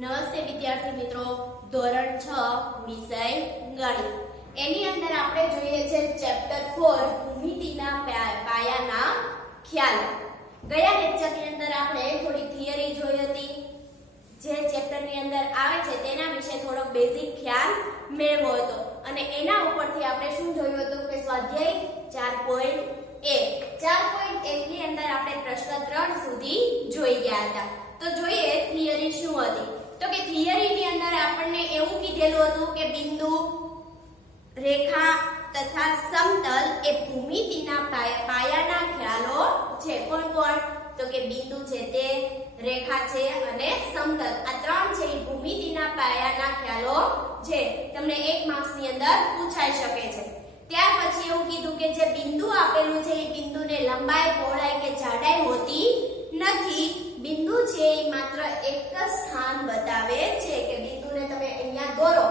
નમસ્તે વિદ્યાર્થી મિત્રો, ધોરણ 6 વિષય ગણિત. એની અંદર આપણે જોઈએ છે ચેપ્ટર 4 ભૂમિતિના પાયાના ખ્યાલો. ગયા લેક્ચરની અંદર આપણે થોડી થિયરી જોઈ હતી. જે ચેપ્ટરની અંદર આવે છે તેના વિશે થોડો બેઝિક ખ્યાલ મેળવ્યો હતો અને એના ઉપરથી આપણે શું જોયું હતું કે સ્વાધ્યાય 4.1 ની અંદર આપણે પ્રશ્ન 3 સુધી જોઈ ગયા હતા. તો જોઈએ થિયરી શું હતી. તો કે થિયરીની અંદર આપણને એવું કીધેલું હતું કે બિંદુ, રેખા તથા સમતલ એ ભૂમિતિના પાયાના ખ્યાલો છે. કોણ કોણ? તો કે બિંદુ છે તે, રેખા છે અને સમતલ. આ ત્રણ છે એ ભૂમિતિના પાયાના ખ્યાલો છે. તમને 1 માર્ક્સ ની અંદર પૂછાઈ શકે છે. ત્યાર પછી એવું કીધું કે જે બિંદુ આપેલું છે એ બિંદુને લંબાઈ, પહોળાઈ કે જાડાઈ હોતી નથી. બિંદુ છે એ માત્ર એક જ સ્થાન બતાવે છે. કે બિંદુને તમે અહીંયા દોરો,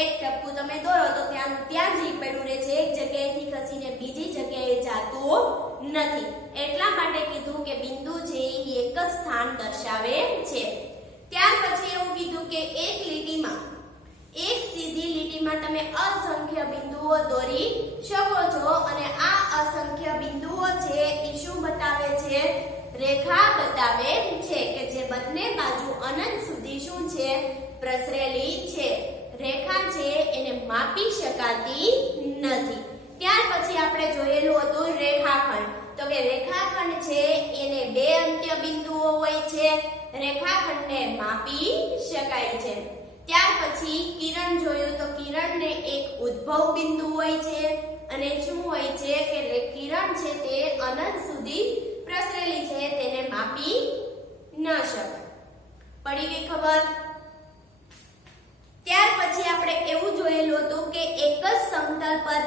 એક ટપકું તમે દોરો તો ત્યાં જ પડ્યું રહે છે. એક જગ્યાએથી ખસીને બીજી જગ્યાએ જાતું નથી. એટલા માટે કીધું કે બિંદુ છે એ એક જ સ્થાન દર્શાવે છે. ત્યાર પછી એવું કીધું કે એક લીટીમાં, એક સીધી લીટીમાં તમે અસંખ્ય બિંદુઓ દોરી શકો છો અને આ અસંખ્ય બિંદુઓ છે એ શું બતાવે છે? રેખા બતાવે છે કે જે બંને બાજુ અનંત સુધી શું છે? પ્રસરેલી છે. રેખા છે એને માપી શકાતી નથી. ત્યાર પછી આપણે જોયેલું હતું રેખાખંડ. તો કે રેખાખંડ છે એને 2 અંત્ય બિંદુઓ હોય છે. રેખાખંડને માપી શકાય છે. ત્યાર પછી કિરણ જોયું તો કિરણને એક ઉદ્ભવ બિંદુ હોય છે અને શું હોય છે કે કિરણ છે તે અનંત સુધી પ્રસરેલી છે, તેને માપી ન શકાય. પડી ગઈ ખબર? ત્યાર પછી આપણે એવું જોયેલું હતું કે એક જ સમતલ પર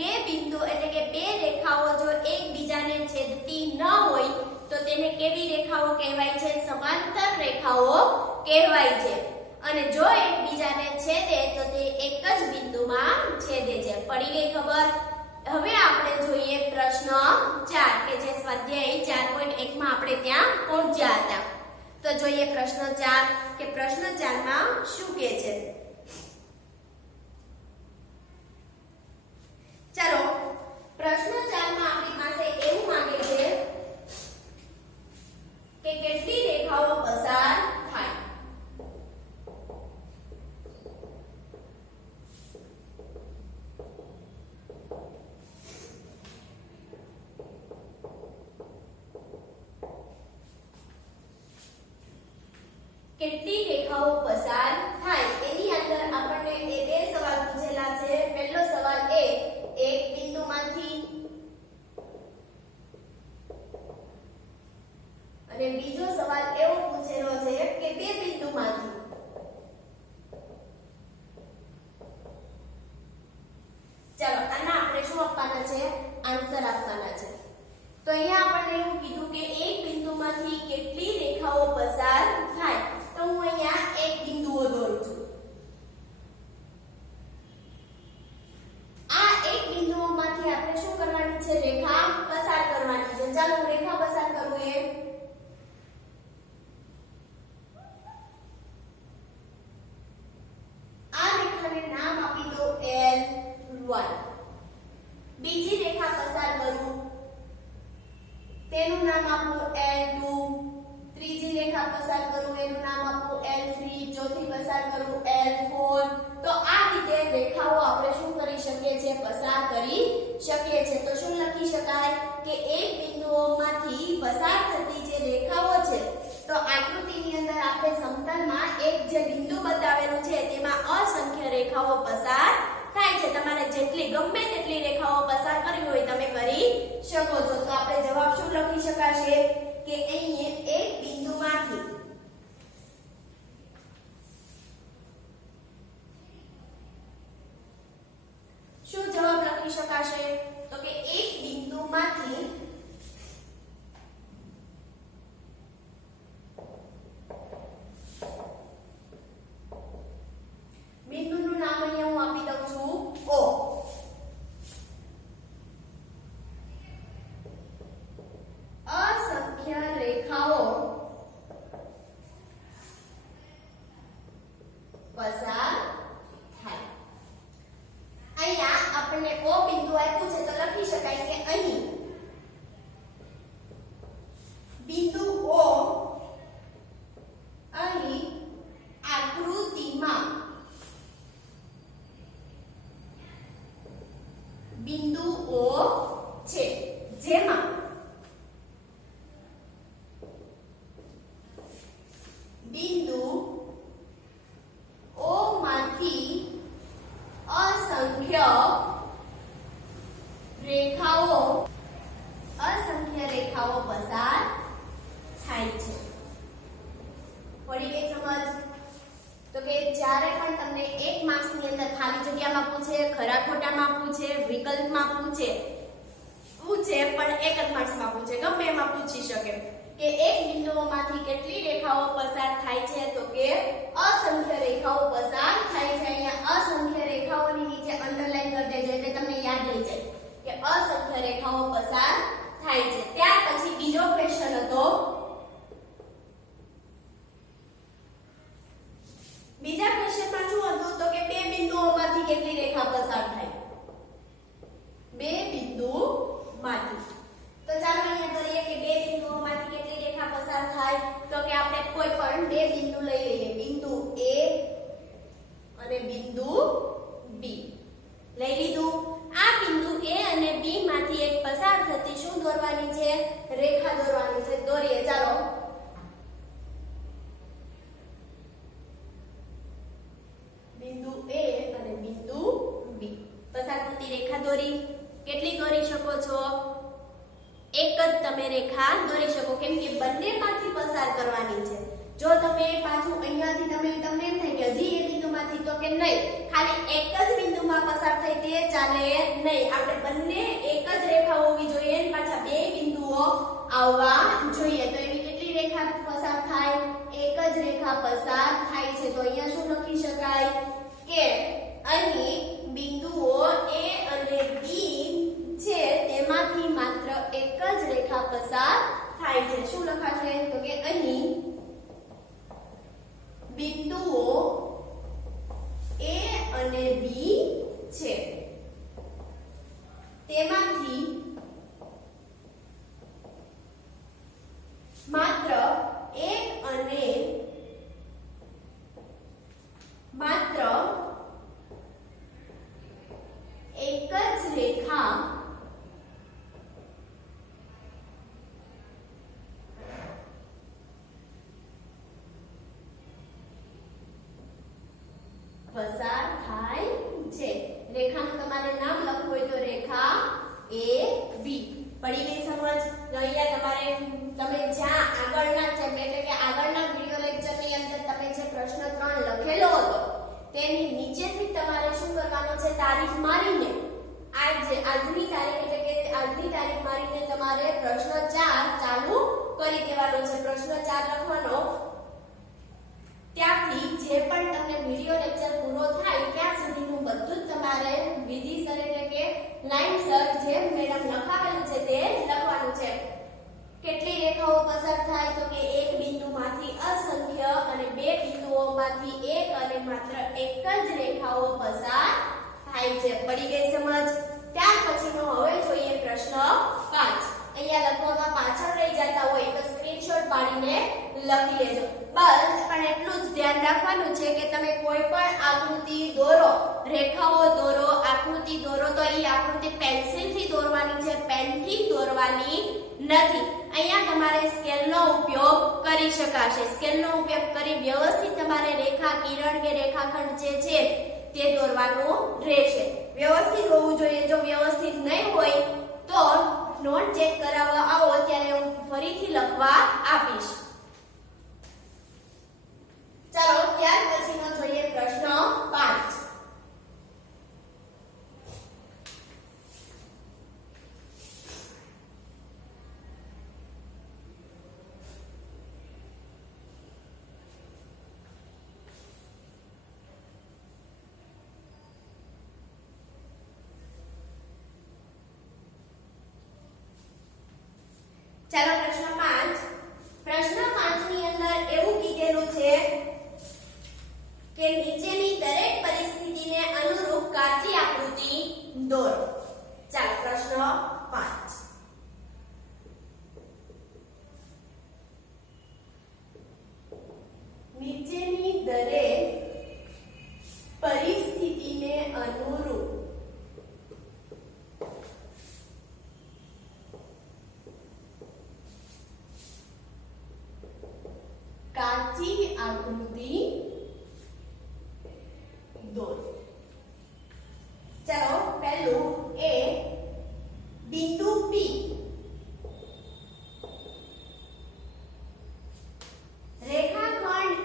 2 બિંદુ એટલે કે 2 રેખાઓ જો એકબીજાને છેદતી ન હોય તો તેને કેવી રેખાઓ કહેવાય છે? સમાંતર રેખાઓ કહેવાય છે. અને જો એકબીજાને છેદે તો તે એક જ બિંદુમાં છેદે છે. પડી ગઈ ખબર? હવે આપણે જોઈએ પ્રશ્ન 4 કે જે સ્વાધ્યાય 4.1 માં આપણે ત્યાં પહોંચ્યા હતા. તો જોઈએ પ્રશ્ન 4 કે પ્રશ્ન 4 માં શું કહે છે. ચાલો પ્રશ્ન 4 માં આપણી પાસે એવું માંગે છે કે કેટલી રેખાઓ પસાર થાય. કેટલી રેખાઓ પસાર થાય એની અંદર આપણને એ 2 સવાલ પૂછેલા છે. પહેલો સવાલ એ એક બિંદુમાંથી અને બીજો સવાલ એવો પૂછેલો છે કે 2 બિંદુમાંથી. ચાલો આના આપણે શું આપવાના છે? આન્સર આપવાના છે. તો અહીંયા આપણને એવું કીધું કે એક બિંદુમાંથી કેટલી રેખાઓ પસાર થાય. તો હું અહીંયા એક બિંદુઓ દોરું છું. આ એક બિંદુઓમાંથી આપણે શું કરવાની છે? રેખા પસાર કરવાની છે. ચાલો હું રેખા પસાર કરું. પડી ગઈ સમજ? તો કે જ્યારે પણ તમને એક માર્ક્સની અંદર ખાલી જગ્યામાં પૂછે, ખરા ખોટામાં પૂછે, વિકલ્પમાં પૂછે પણ એક જ માર્ક્સમાં પૂછે, ગમે એમાં પૂછી શકે કે એક બિંદુઓમાંથી કેટલી રેખાઓ પસાર થાય છે? તો કે અસંખ્ય રેખાઓ પસાર થાય છે. અહીંયા અસંખ્ય રેખાઓની નીચે અંડરલાઈન કરી દેજો એટલે તમને યાદ રહી જાય કે અસંખ્ય રેખાઓ પસાર થાય છે. ત્યાર પછી બીજો ક્વેશ્ચન હતો, બીજા ક્વેશ્ચનમાં શું હતું? તો કે બે બિંદુઓમાંથી કેટલી રેખા પસાર થાય? બે બિંદુઓમાંથી. તો ચાલો અહીંયા કરીએ કે બે બિંદુઓમાંથી કેટલી રેખા પસાર થાય? તો કે આપણે કોઈ પણ બે બિંદુ લઈ લઈએ, બિંદુ A અને બિંદુ B લઈ લીધું. આ બિંદુ A અને B માંથી એક પસાર થતી શું દોરવાની છે? રેખા દોરવાની છે. દોરીએ ચાલો. બિંદુ A અને બિંદુ B પસાર થતી રેખા દોરી. કેટલી દોરી શકો છો? એક જ તમે રેખા દોરી શકો, કેમ કે બંનેમાંથી પસાર કરવાની છે. જો તમે પાછું અહીંયાથી તમને એમ થાય કે હજી એ બિંદુમાંથી, તો કે નહીં, ખાલી એક જ બિંદુમાં પસાર થઈ તે ચાલે નહીં. આપણે બંને એક જ રેખા હોવી જોઈએ અને પાછા બે બિંદુઓ આવવા જોઈએ. તો એવી કેટલી રેખા પસાર થાય? એક જ રેખા પસાર થાય છે. તો અહીંયા શું લખી શકાય કે અહીં બિંદુઓ A અને B છે તેમાંથી માત્ર એક જ રેખા પસાર થાય છે. શું લખાશે? તો કે અહીં બિંદુઓ A અને B છે તેમાંથી માત્ર એક જ રેખા પસાર થાય છે. રેખાનું તમારે નામ લખવું હોય તો રેખા AB. પડી ગઈ સમજ? તો અહીંયા તમે જ્યાં આગળના ચેપ્ટર એટલે કે આગળના વિડિયો લેક્ચરની અંદર તમે જે પ્રશ્ન 3 લખેલો હતો તેની નીચેથી તમારે શું કરવાનું છે? તારીખ મારીને આજની તારીખ એટલે કે આજની તારીખ મારીને તમારે પ્રશ્ન 4 ચાલુ કરી દેવાનો છે. પ્રશ્ન 4 લખવાનો. ત્યાંથી જે પણ તમને વિડિયો લેક્ચર પૂરો થાય ત્યાં સુધીનું બધું જ તમારે વિધિસર એટલે કે લાઈનસર જે મેડમ લખાવેલું છે તે લખવાનું છે. કેટલી રેખાઓ પસાર થાય? તો કે એક બિંદુમાંથી અસંખ્ય અને બે બિંદુઓમાંથી એક અને માત્ર એક જ રેખાઓ પસાર થાય છે. પડી ગઈ સમજ? ત્યાર પછીનો હવે જોઈએ પ્રશ્ન 5. અહીંયા લખવામાં પાછળ રહી જતા હોય તો સ્ક્રીનશોટ પાડીને લખી લેજો. બસ પણ એટલું જ ધ્યાન રાખવાનું છે કે તમે કોઈ પણ આકૃતિ દોરો, રેખાઓ દોરો, આકૃતિ દોરો તો એ આકૃતિ પેન્સિલથી દોરવાની છે, પેનથી દોરવાની નથી. અહીંયા તમારે સ્કેલનો ઉપયોગ કરી શકાશે. સ્કેલનો ઉપયોગ કરી વ્યવસ્થિત તમારે રેખા કિરણ કે રેખાખંડ જે છે તે દોરવાનું રહેશે. વ્યવસ્થિત હોવું જોઈએ. જો વ્યવસ્થિત નહીં હોય તો નોટ ચેક કરાવવા આવો ત્યારે હું ફરીથી લખવા આપીશ. ચાલો ત્યાર પછીનો જોઈએ પ્રશ્ન 5. ચાલો પ્રશ્ન 5. પ્રશ્ન 5 ની અંદર એવું કીધેલું છે કે નીચેની દરેક પરિસ્થિતિને અનુરૂપ કાચી આકૃતિ દોરો. ચાલો પ્રશ્ન 5. નીચેની દરેક પરિસ્થિતિને અનુરૂપ કાચી આકૃતિ દોરો. ચાલો પહેલું એ બિંદુ P રેખાખંડ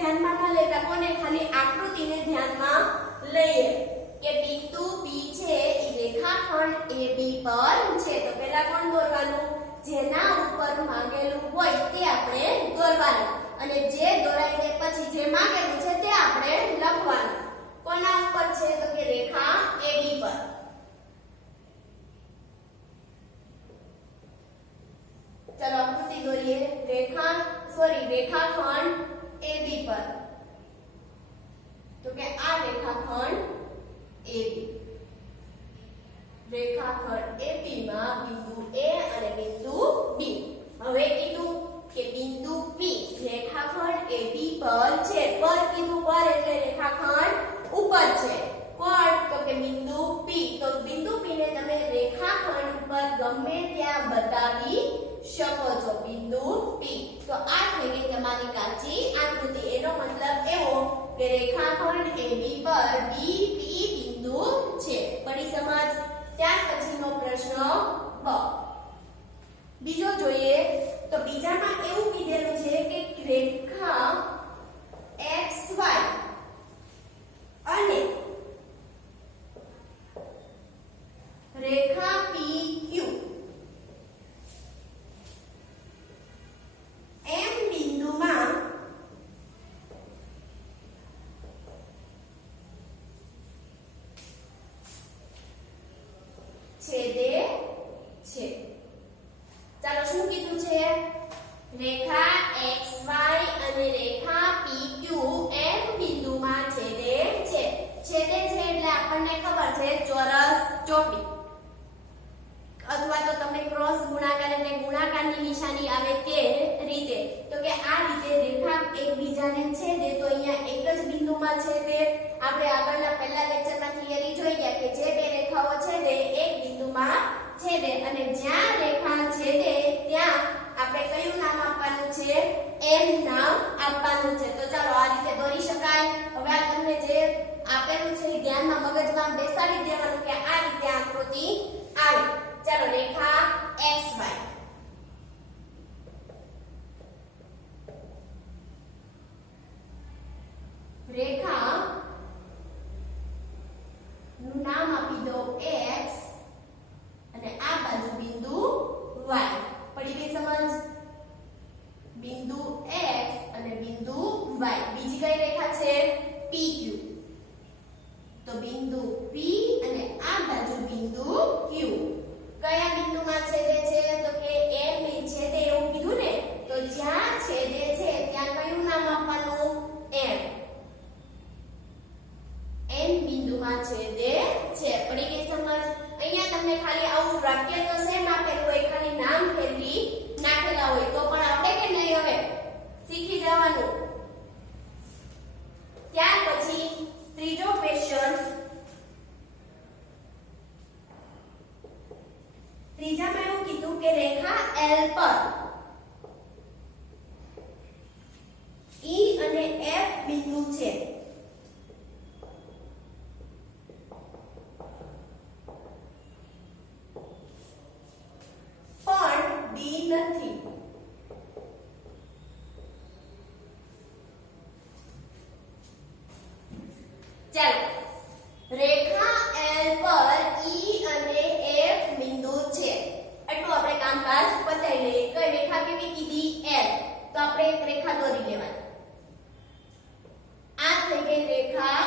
ધ્યાનમાં ન લેતા કોને ખાલી આકૃતિને ધ્યાનમાં લઈએ કે બિંદુ P છે એ રેખાખંડ AB પર છે તો પહેલા કોણ દોરવાનું જેના ઉપર માંગેલું હોય તે આપણે દોરવાનું અને જે દોરાઈ દે પછી જે માંગેલું છે તે આપણે લખવાનું કોના ઉપર છે તો કે રેખા AB પર चलो आकृति दौड़िए रेखाखंड AB पर तो के आ रेखाखंड AB रेखाखंड AB માં બિંદુ A અને બિંદુ B હવે કીધું કે બિંદુ P રેખાખંડ AB પર છે પર કીધું પર એટલે રેખાખંડ ઉપર છે કોણ તો કે બિંદુ P તો બિંદુ P ને તમે રેખાખંડ ઉપર ગમે ત્યાં બતાવી શકો છો બિંદુ P તો આ થઈ ગઈ તમારી કાચી આકૃતિ એનો મતલબ એવો કે રેખાખંડ AB પર B P બિંદુ છે પડી સમજ ત્યાર પછીનો પ્રશ્ન બ બીજો જોઈએ તો બીજામાં એવું કીધેલું છે કે રેખા XY અને રેખા PQ M બિંદુમાં છેદે છે ચાલો શું કીધું છે રેખા XY અને રેખા PQ M બિંદુમાં છેદે છે એટલે આપણને ખબર છે ચોરસ ચોકડી અથવા તો તમે ક્રોસ ગુણાકાર એટલે ગુણાકારની નિશાની આવે તે રીતે તો કે આ રીતે રેખા એકબીજાને છેદે તો અહીંયા એક જ બિંદુમાં છેદે આપણે આગળના પહેલા લેક્ચરમાં થિયરી જોઈ ગયા કે જે બે રેખાઓ છેદે એક બિંદુમાં છેદે અને જ્યાં રેખા છેદે ત્યાં આપણે કયું નામ આપવાનું છે M નામ આપવાનું છે તો ચાલો આ રીતે દોરી શકાય હવે આ તમને જે આપેલું છે ધ્યાનમાં મગજમાં બેસાડી દેવાનું કે આ રીતે આકૃતિ આવે चलो रेखा XY रेखा નું નામ આપી દો X અને આ બાજુ બિંદુ Y પડી ગઈ સમજ બિંદુ X અને બિંદુ Y બીજી કઈ રેખા છે PQ તો બિંદુ P અને આ બાજુ બિંદુ Q કયા બિંદુમાં છેદે છે તો કે M ને છેદે એવું કીધું ને તો જ્યાં છેદે છે ત્યાં કયું નામ આપવાનું M બિંદુમાં છેદે છે પડી ગઈ સમજ અહીંયા તમને ખાલી આવું વાક્ય તો સેમ આપેલું હોય ખાલી નામ ફેરવી નાખેલા હોય તો પણ આપણે કે નહીં હવે શીખી જવાનું ત્યાર પછી ત્રીજો ક્વેશ્ચન ત્રીજામાં એવું કીધું કે રેખા L પર E અને F બિંદુ છે પણ D નથી ચાલો રેખા L પર E અને F બિંદુ છે એટલું આપણે કામકાજ પતાવી લઈએ કઈ રેખા કેવી કીધી L તો આપણે એક રેખા દોરી લેવાની આ થઈ ગઈ રેખા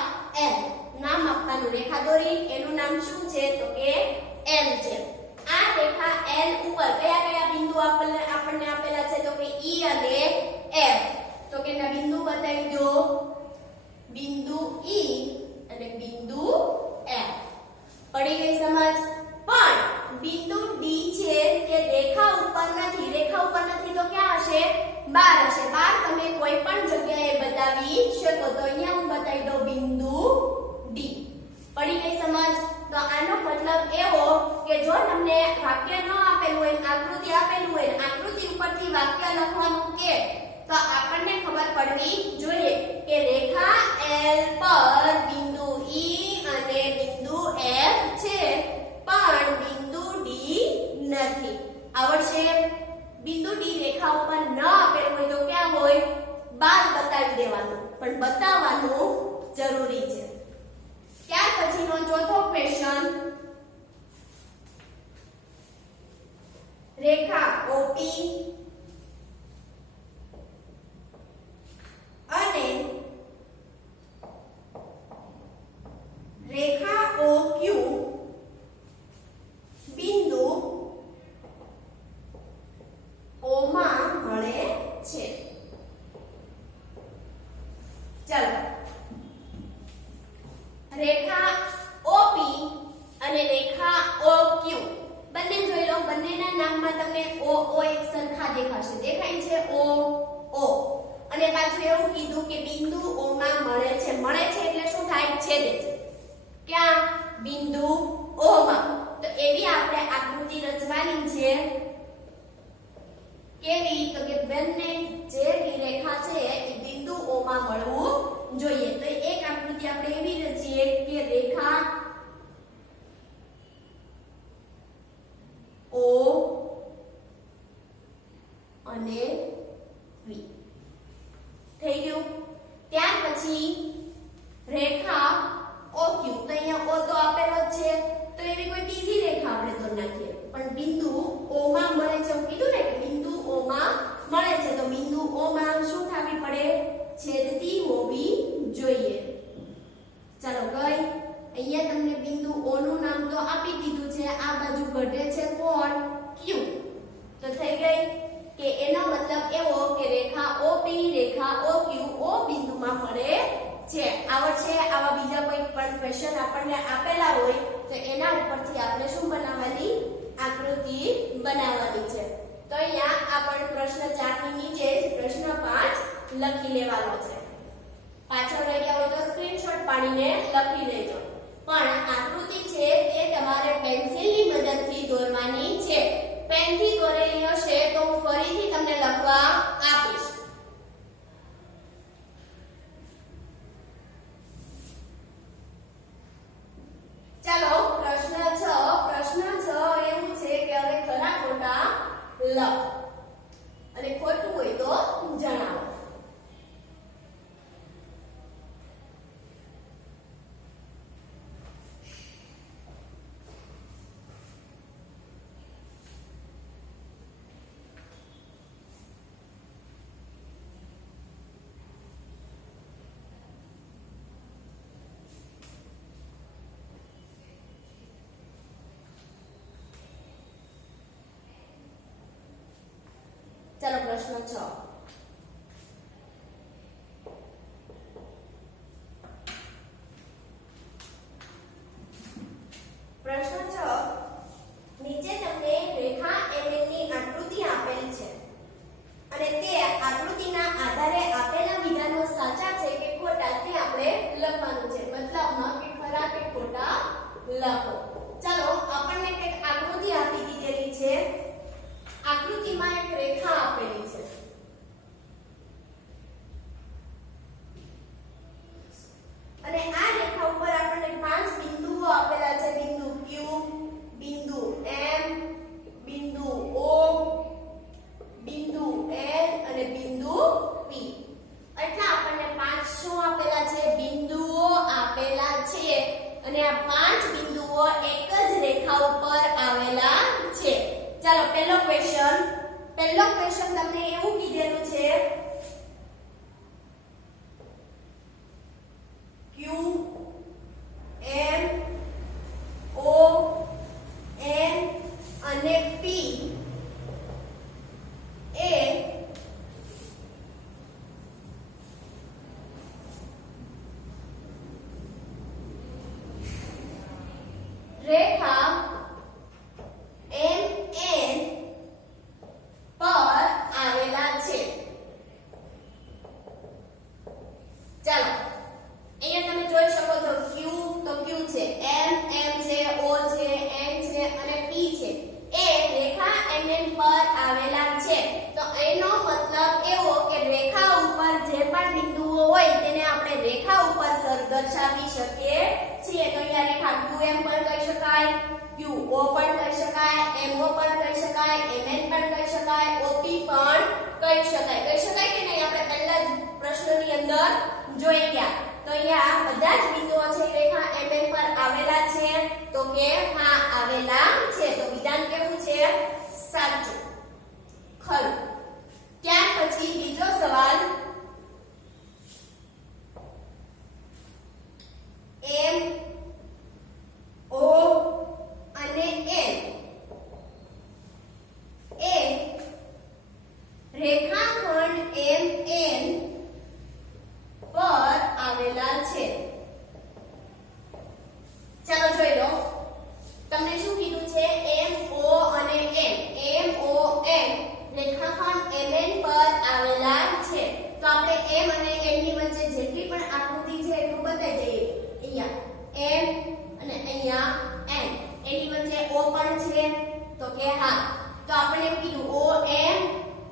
L નામ આપવાનું રેખા દોરી એનું નામ શું છે તો કે L છે આ રેખા L ઉપર કયા કયા બિંદુ આપણને આપેલા છે તો કે E અને F તો કે ના બિંદુ બતાવી દો બિંદુ E અને બિંદુ F પડી ગઈ સમજ પણ બિંદુ D છે તે રેખા ઉપર નથી તો ક્યાં હશે બહાર હશે બહાર તમે કોઈ પણ જગ્યાએ બતાવી શકો તો અહીંયા હું બતાવી દઉં બિંદુ D પડી ગઈ સમજ તો આનો મતલબ એવો કે જો તમને વાક્ય ન આપેલું હોય આકૃતિ આપેલું હોય આકૃતિ ઉપરથી વાક્ય લખવાનું કે તો આપણને ખબર પડવી જોઈએ કે રેખા L પર બિંદુ E અને બિંદુ F છે પણ બિંદુ D નથી આવડશે બિંદુ D રેખા ઉપર ન આપેલું હોય તો ક્યાં હોય બહાર બતાવી દેવાનું પણ બતાવવાનું જરૂરી છે. ત્યાર પછીનો ચોથો ક્વેશ્ચન, રેખા OP અને રેખા OQ બિંદુ O માં મળે છે. ચાલો, રેખા OP અને રેખા OQ બંને જોઈ લો. બંનેના નામમાં તમને O એક સરખા દેખાશે. દેખાય છે O. અને પાછું એવું કીધું કે બિંદુ O માં મળે છે. મળે છે એટલે શું થાય? છેદે છે. ક્યાં? બિંદુ O માં. તો એવી આપણે આકૃતિ રચવાની છે. કેવી? તો કે બંને જે રેખા છે એ બિંદુ O માં મળવું જોઈએ. તો એક આકૃતિ આપણે એવી રચીએ કે રેખા O અને V થઈ ગયું. ત્યાર પછી રેખા OQ. તો અહીંયા O તો આપેલો જ છે, તો એવી કોઈ બીજી રેખા આપણે દોરી નાખીએ. પણ બિંદુ O માં મળે છે એવું કીધું ને કે બિંદુ O માં મળે છે, તો બિંદુ O માં શું થવી પડે? છેદતી હોવી જોઈએ. ચાલો, કઈ? અહીંયા તમને બિંદુ O નું નામ તો આપી દીધું છે. આ બાજુ ઘટે છે કોણ? Q. તો થઈ ગઈ કે એનો મતલબ એવો કે રેખા OP રેખા OQ O બિંદુમાં મળે છે. આવડશે? આવા બીજા કોઈ પણ ક્વેશ્ચન આપણને આપેલા હોય તો એના ઉપરથી આપણે શું બનાવવાની? આકૃતિ બનાવવાની છે. તો અહીંયા આપણે પ્રશ્ન 4 ની નીચે પ્રશ્ન 5 લખી લેવાનો છે. પાછળ રહી ગયા હોય તો સ્ક્રીનશોટ પાડીને લખી લેજો. પણ આકૃતિ છે તે તમારે પેન્સિલની મદદથી દોરવાની છે. પેનથી દોરેલી હશે તો હું ફરીથી તમને લખવા આપીશ. ચાલો, પ્રશ્ન 6 એવું છે કે હવે ખરા ખોટા લખ અને ખોટું હોય તો જણાવો. ચાલો, પ્રશ્ન 6. પ્રશ્ન 6 નીચે તમને રેખા MN ની આકૃતિ આપેલ છે અને તે આકૃતિના આધારે આપેલા વિધાનો સાચા છે કે ખોટા તે આપણે લખવાનું છે. મતલબમાં કે ખરા કે ખોટા લખો. ચાલો, આપણને એક આકૃતિ આપી દીધેલી છે. આકૃતિમાં એક રેખા આપેલી છે અને આ રેખા ઉપર આપણને 5 બિંદુઓ આપેલા છે. બિંદુ Q, બિંદુ M, બિંદુ O, બિંદુ N અને બિંદુ P. એટલે આપણને 5 શું આપેલા છે? બિંદુઓ આપેલા છે અને આ 5 બિંદુઓ એક જ રેખા ઉપર આવેલા છે. ચાલો, પહેલો ક્વેશ્ચન તમને એવું કીધેલું છે Q, M, O, N અને P એ રેખા MN પર આવેલા છે. ચાલો, અહીંયા તમે જોઈ શકો છો Q તો Q છે, M છે, O છે, N છે અને P છે. એ રેખા MN પર આવેલા છે. તો એનો મતલબ એવો કે રેખા ઉપર જે પણ બિંદુઓ હોય તેને આપણે રેખા ઉપર દર્શાવી શકીએ છીએ. તો અહીંયા રેખા QM પણ કહી શકાય, QO પણ કહી શકાય, MO પણ કહી શકાય, MN પણ કહી શકાય, OP પણ કહી શકાય. કહી શકાય કે નહીં? આપણે પહેલા જ પ્રશ્નની અંદર જોઈ ગયા તો અહીંયા બધા જ બિંદુઓ છે રેખા MN પર આવેલા છે તો કે હા આવેલા છે તો વિધાન કેવું છે સાચું ખરું ત્યાર પછી બીજો સવાલ M O અને N એ રેખાખંડ MN પર આવેલા છે ચાલો જોઈ લો તમને શું કીધું છે MO અને N MON રેખાખંડ MN પર આવેલા છે તો આપણે M અને N ની વચ્ચે જેટલી પણ આકૃતિ છે એટલું બતાવી દઈએ અહીંયા M અને અહીંયા N એની વચ્ચે O પણ છે તો કે હા તો આપણે એમ કીધું O M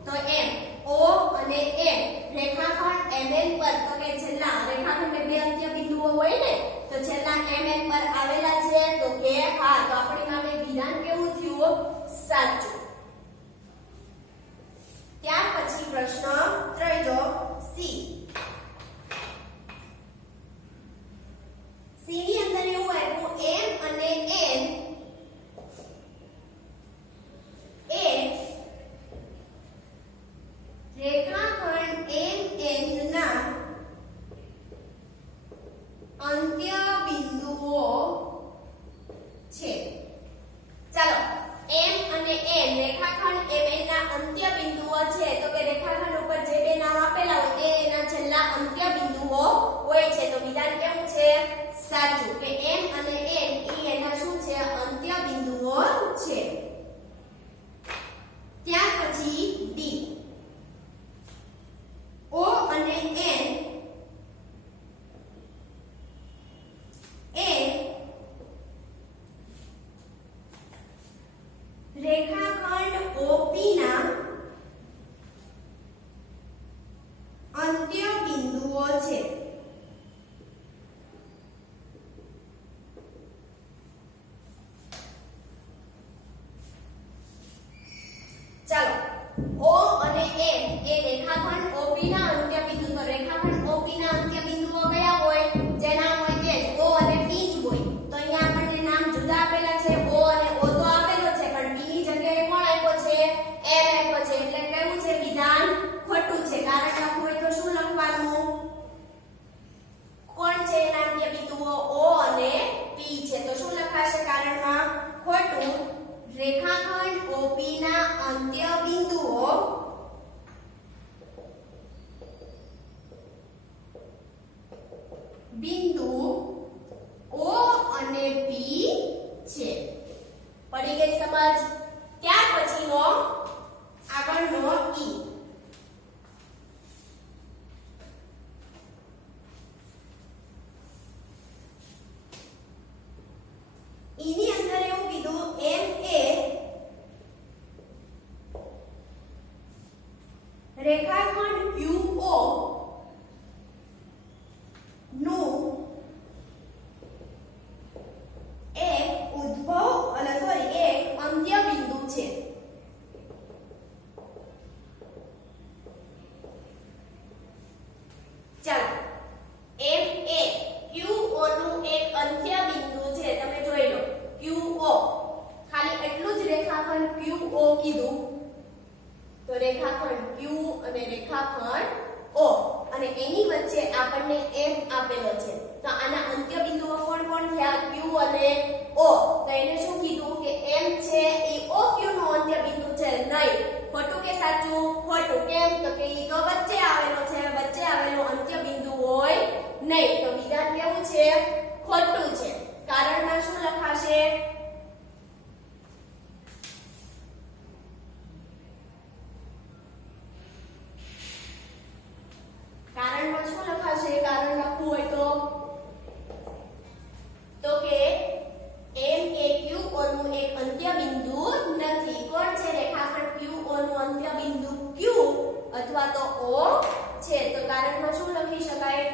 તો M O અને M રેખાખંડ MN પર તો કે છેલ્લા રેખાખંડમાં બે અંત્ય બિંદુઓ હોય ને તો છેલ્લા MN પર આવેલા છે તો કે હા તો આપણી માટે વિધાન કેવું થયું સાચું ત્યાર પછી પ્રશ્ન ત્રીજો સી સી ની અંદર એવું આપ્યું M અને N એ રેખાખંડ MN ના અંત્ય બિંદુઓ છે ચાલો M અને N રેખાખંડ MN ના અંત્ય બિંદુઓ છે તો કે રેખાખંડ ઉપર જે બે નામ આપેલા હોય તે એના છેલ્લા અંત્ય બિંદુઓ હોય છે તો વિધાન કેવું છે સાચું કે M અને N ઈ એના શું છે અંત્ય બિંદુઓ છે ત્યાર પછી D O અને N એ રેખાખંડ OP ના અંત્ય બિંદુઓ છે ચાલો O અને N એ રેખાખંડ OP ના અંત્ય બિંદુ તો રેખાખંડ OP ના અંત્ય બિંદુઓ કયા હોય જે નામ હોય તે O અને P જ હોય તો અહીંયા આપણને નામ જુદા આપેલા છે O અને O તો આપેલો છે પણ P ની જગ્યાએ કોણ આપ્યો છે M આપ્યો છે એટલે કેવું છે વિધાન ખોટું છે કારણ લખવું હોય તો શું લખવાનું કોણ છે એના અંત્ય બિંદુઓ O અને P છે તો શું લખાશે કારણમાં ખોટું રેખાખંડ OP ના અંત્ય બિંદુઓ બિંદુ O અને P છે પડી ગઈ સમજ ત્યાર પછીનો આગળનો E ની અંદર એવું કીધું M એ રેખાખંડ QO નું એક અંત્ય બિંદુ છે ચાલો M એ QO નું એક અંત્ય બિંદુ છે તમે જોઈ લો QO ખાલી એટલું જ રેખાખંડ QO કીધું તો રેખાખંડ Q અને રેખાખંડ O અને એની વચ્ચે આપણને M આપેલો છે તો આના અંત્ય બિંદુઓ કોણ કોણ થયા Q અને O તો એને શું કીધું કે M છે એ OQ નું અંત્ય બિંદુ છે નહીં ખોટું કે સાચું ખોટું કેમ તો કે ઈ તો વચ્ચે આવેલો છે વચ્ચે આવેલો અંત્ય બિંદુ હોય નહીં તો વિધાન કેવું છે ખોટું છે કારણમાં શું લખાશે કારણમાં શું લખાશે કારણ લખવું હોય તો કે M એ QO નું એક અંત્ય બિંદુ નથી કોણ છે રેખાખંડ QO નું અંત્ય બિંદુ Q અથવા તો O છે તો કારણમાં શું લખી શકાય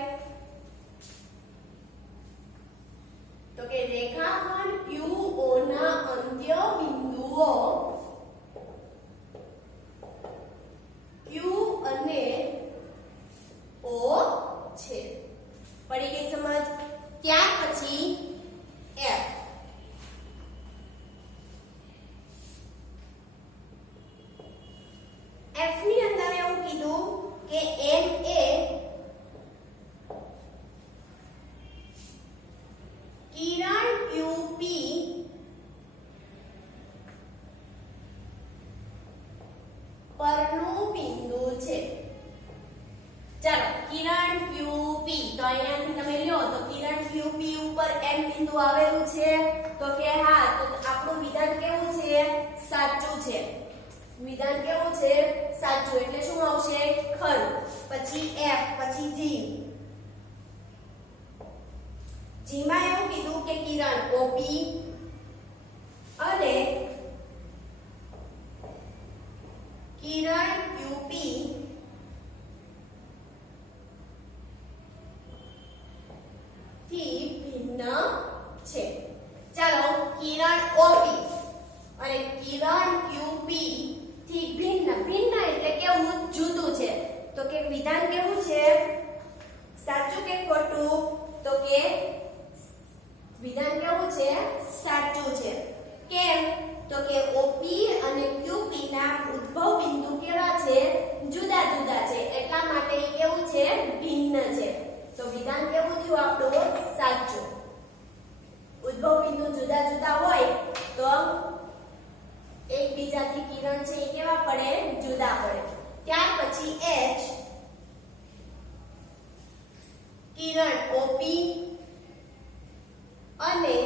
તો કે રેખાખંડ QO પડી ગઈ સમજ? ત્યાર પછી F. F ની અંદર એવું કીધું કે M એ કિરણ QP પરનું બિંદુ છે. ચાલો કિરણ QP તો અહીંયાથી તમે લ્યો તો કિરણ QP ઉપર M બિંદુ આવેલું છે તો કે હા તો આપણું વિધાન કેવું છે? સાચું છે. વિધાન કેવું છે? સાચું. એટલે શું આવશે? ખરું. પછી F, પછી G. G માં એવું કીધું કે કિરણ OP અને કિરણ QP થી ભિન્ન છે. ચાલો કિરણ OP અને કિરણ QP થી ભિન્ન. ભિન્ન એટલે કેવું? જુદું છે. તો કે વિધાન કેવું છે? સાચું કે ખોટું? તો કે વિધાન કેવું છે? સાચું છે. કેમ? તો કે OP અને QP ના ઉદ્ભવ બિંદુ કેવા છે? જુદા જુદા છે. એટલા માટે એ કેવું છે? ભિન્ન છે. તો વિધાન કેવું થયું આપણું? સાચું. ઉદ્ભવ બિંદુ જુદા જુદા હોય તો એકબીજાથી કિરણ છે એ કેવા પડે? જુદા પડે. ત્યાર પછી H. કિરણ OP અને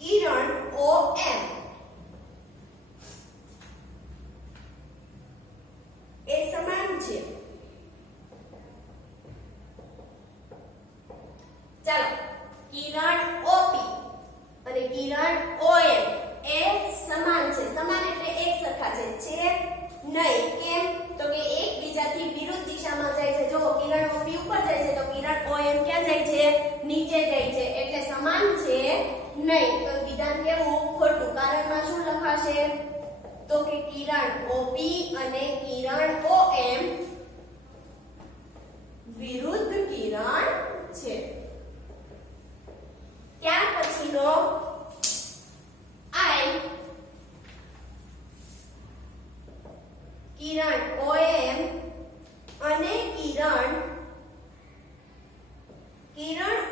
કિરણ OM એ સમાન છે. ચાલો કિરણ OP અને કિરણ OM એ સમાન છે. સમાન એટલે એક સરખા છે નહીં. કેમ? તો કે એકબીજાથી વિરુદ્ધ દિશામાં જાય છે. જો કિરણ OP ઉપર જાય છે તો કિરણ OM ક્યાં જાય છે? નીચે જાય છે. એટલે સમાન છે નહીં. તો વિધાન કેવું? ખોટું. કારણમાં શું લખાશે? તો કે કિરણ OP અને કિરણ OM વિરુદ્ધ કિરણ છે. ત્યાર પછીનો I. કિરણ OM અને કિરણ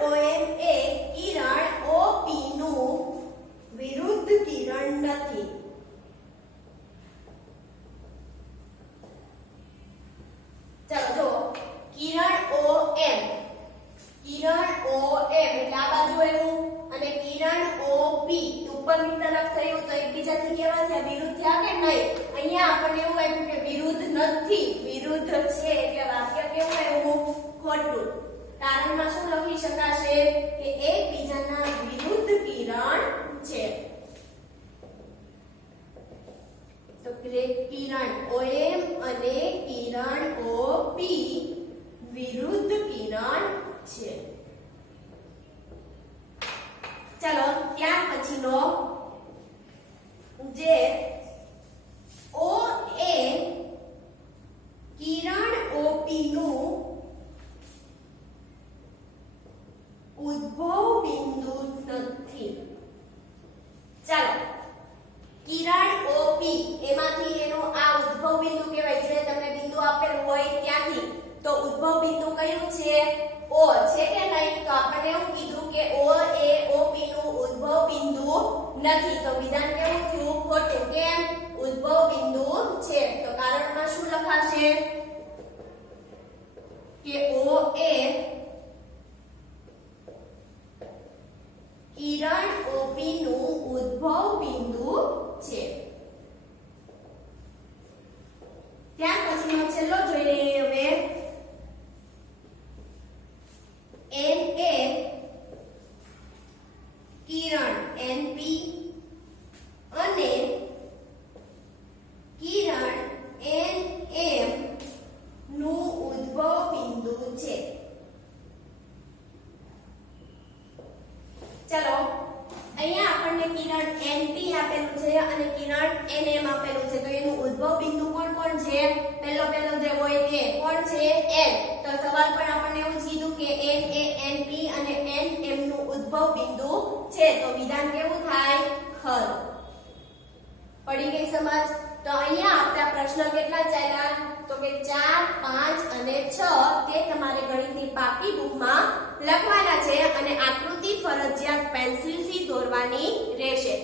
OM એ કિરણ OP નું વિરુદ્ધ કિરણ નથી. ચાલો જો કિરણ OM એટલે આ બાજુ આવ્યું અને કિરણ OP ઉપરની તરફ થયું તો એકબીજાથી કેવા થયા? વિરુદ્ધ થયા કે નહીં? અહીંયા આપણને એવું આવ્યું કે વિરુદ્ધ નથી. વિરુદ્ધ છે એટલે વાક્ય કેવું આવ્યું? ખોટું. તારણમાં શું લખી શકાશે? કે એકબીજાના વિરુદ્ધ કિરણ છે. તો કિરણ OM અને કિરણ OP વિરુદ્ધ કિરણ છે. ચાલો ત્યાર પછીનો જે OA કિરણ OP નું ઉદ્ભવ બિંદુ નથી. ચાલો કિરણ OP એમાંથી એનો આ ઉદ્ભવ બિંદુ કહેવાય છે. તમને બિંદુ આપેલું હોય ત્યાંથી તો ઉદ્ભવ બિંદુ કયું છે? O છે કે નહીં? તો આપણે એવું કીધું કે O એ OP નું ઉદ્ભવ બિંદુ નથી. તો વિધાન કેવું થયું? ખોટું. કેમ? ઉદ્ભવ બિંદુ છે. તો કારણમાં શું લખાશે? કે O એ કિરણ OP નું ઉદ્ભવ બિંદુ છે. ત્યાર પછીનો છેલ્લો જોઈ લઈએ હવે NA કિરણ NP અને કિરણ NM નું ઉદ્ભવ બિંદુ છે. ચલો અહીંયા આપણને કિરણ NP આપેલું છે અને કિરણ NM આપેલું છે. તો એનું ઉદ્ભવ બિંદુ કોણ કોણ છે? પહેલો જે હોય તે કોણ છે? N. તો સવાલ પણ આપણને એવું કીધું કે N એ છે તો વિધાન કેવું થાય ખરું પડી ગઈ સમજ તો અહીંયા આપણા પ્રશ્ન કેટલા ચાલ્યા તો કે 4 5 અને 6 તે તમારે ગણિતની પાકી બુકમાં લખવાના છે અને આકૃતિ ફરજિયાત પેન્સિલથી દોરવાની રહેશે